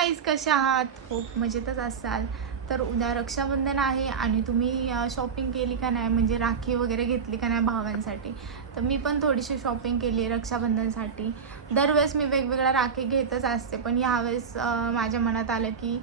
Guys कशा आहात? खूप मजेतच असाल. तर उद्या रक्षाबंधन आहे आणि तुम्ही शॉपिंग केली का नाही? म्हणजे राखी वगैरे घेतली का नाही भावांसाठी? तर मी पण थोडीशी शॉपिंग केली आहे रक्षाबंधनसाठी. दरवेळेस मी वेगवेगळ्या राखी घेतच असते पण यावेळेस माझ्या मनात आलं की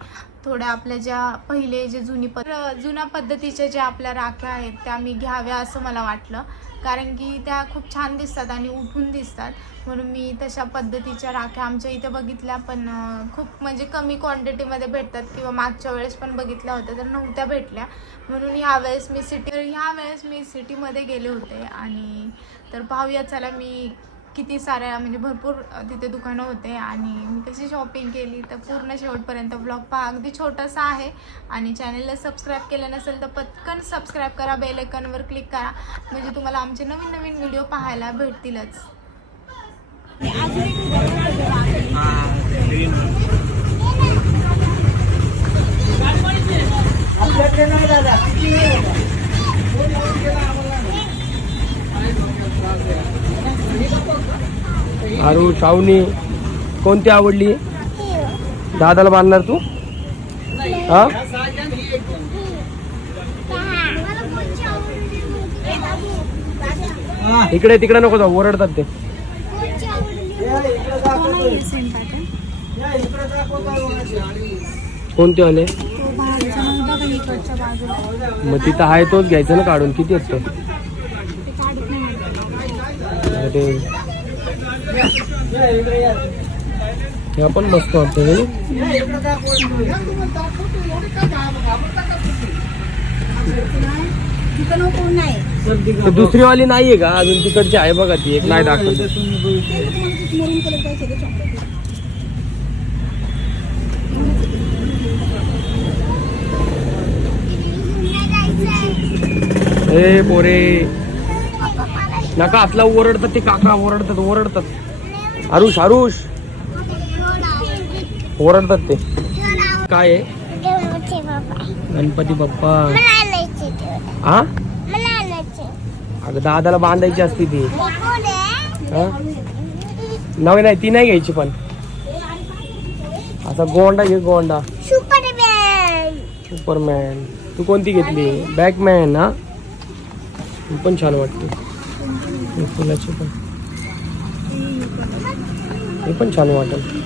थोड्या आपल्या ज्या पहिले जे जुनी पद जुन्या पद्धतीच्या ज्या आपल्या राख्या आहेत त्या मी घ्याव्या असं मला वाटलं. कारण की त्या खूप छान दिसतात आणि उठून दिसतात. म्हणून मी तशा पद्धतीच्या राख्या आमच्या इथे बघितल्या पण खूप म्हणजे कमी क्वांटिटीमध्ये भेटतात किंवा मागच्या वेळेस पण बघितल्या होत्या तर नव्हत्या भेटल्या. म्हणून ह्यावेळेस मी सिटी ह्या ह्यावेळेस मी सिटीमध्ये गेले होते. आणि तर पाहूया चला मी किती साऱ्या म्हणजे भरपूर तिथे दुकानं होते आणि मी कशी शॉपिंग केली तर पूर्ण शेवटपर्यंत ब्लॉग पहा. अगदी छोटासा आहे आणि चॅनलला सबस्क्राईब केलं नसेल तर पटकन सबस्क्राईब करा बेल आयकॉनवर क्लिक करा. म्हणजे तुम्हाला आमचे नवीन नवीन व्हिडिओ पाहायला भेटतीलच. अरू शावनी कोणती आवडली? दादाला बांधणार तू? हा? इकडे तिकडे नको जाऊ ओरडतात ते. कोणते आले? मग तिथं आहे तोच घ्यायचा ना काढून किती असतो? अरे हे पण मस्त वाटतं दुसरी वाली नाहीये का? अजून तिकडची आहे बघा ती एक नाही दाखवली. ए पोरे. नका आपला ओरडतात ते काका ओरडतात ओरडतात. आरुष आरुष. ओरडतात ते. काय आहे? गणपती बाप्पा. हा अगं दादाला बांधायची असती ती. नवी नाही ती नाही घ्यायची पण. आता गोंडा घे गोंडा. सुपरमॅन तू कोणती घेतली? बॅकमॅन हा? पण छान वाटते. फुलाची पण. हे पण छान वाटेल.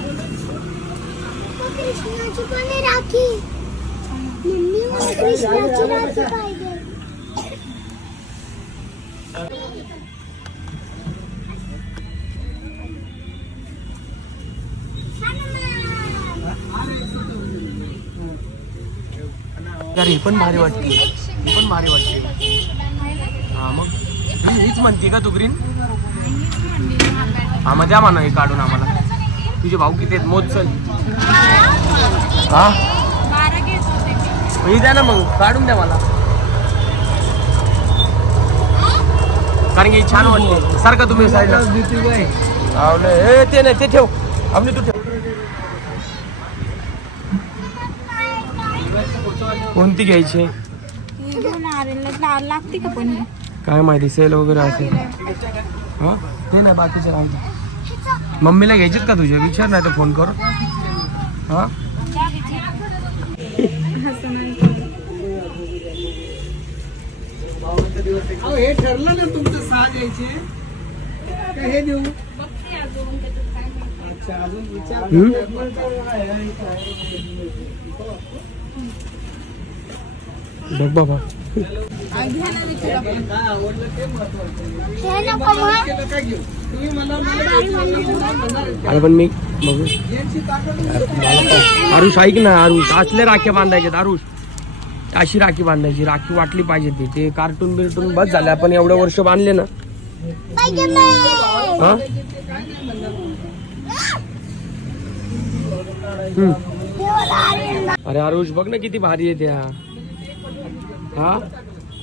ही पण भारी वाटते ही पण भारी वाटते हा मग? ही- हीच म्हणते का तू ग्रीन? हा मग द्या म्हणा हे काढून आम्हाला. तुझे भाऊ किती आहेत? मोज चल. हा? हे द्या ना मग काढून द्या मला. कारण की छान वाटते. सारखं तुम्ही साईडला. हाव ए, ते नाही ते ठेव. आपली तू ठेव. कोणती घ्यायची? लागते का पण काय माहिती? सेल वगैरे असेल हा? ते नाही बाकीचे राहते मम्मीला घ्यायचीत का तुझ्या विचार नाही तर फ़ोन कर। हा? हे ठरलं ना तुमचं सहा द्यायचे हे देऊ? अच्छा अजून विचार? बघ बाबा. अरे पण मी बघू. आरुष ऐक ना आरुष. असले राख्या बांधायचे आरुष. अशी राखी बांधायची. राखी वाटली पाहिजे ती. ते कार्टून बिर्टून बस झाले. आपण एवढे वर्ष बांधले ना. हा? अरे आरुष बघ ना किती भारी आहे त्या. हा